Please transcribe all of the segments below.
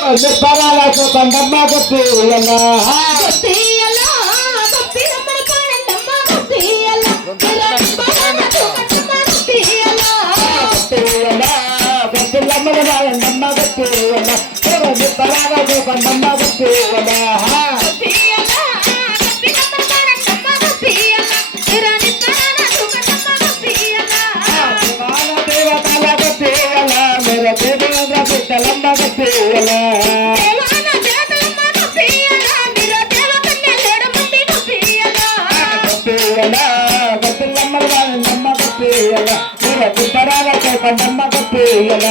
పరాలకు పండమ్మ గొప్పియల గొప్పిల్లమ్మల రాయండమ్మ గొప్పియల పరాలకు పండమ్మ గొప్పియల లమ్మ గొప్పియల గొప్పిల్లమ్మల రాయండమ్మ గొప్పియల పరాలకు పండమ్మ గొప్పియల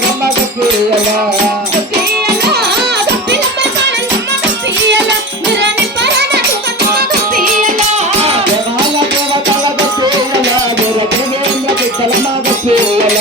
రమ్మ గొప్పియల దేవాల దేవతల గొప్పియల దేవేంద్ర పిచ్చలమ్మ గొప్పియల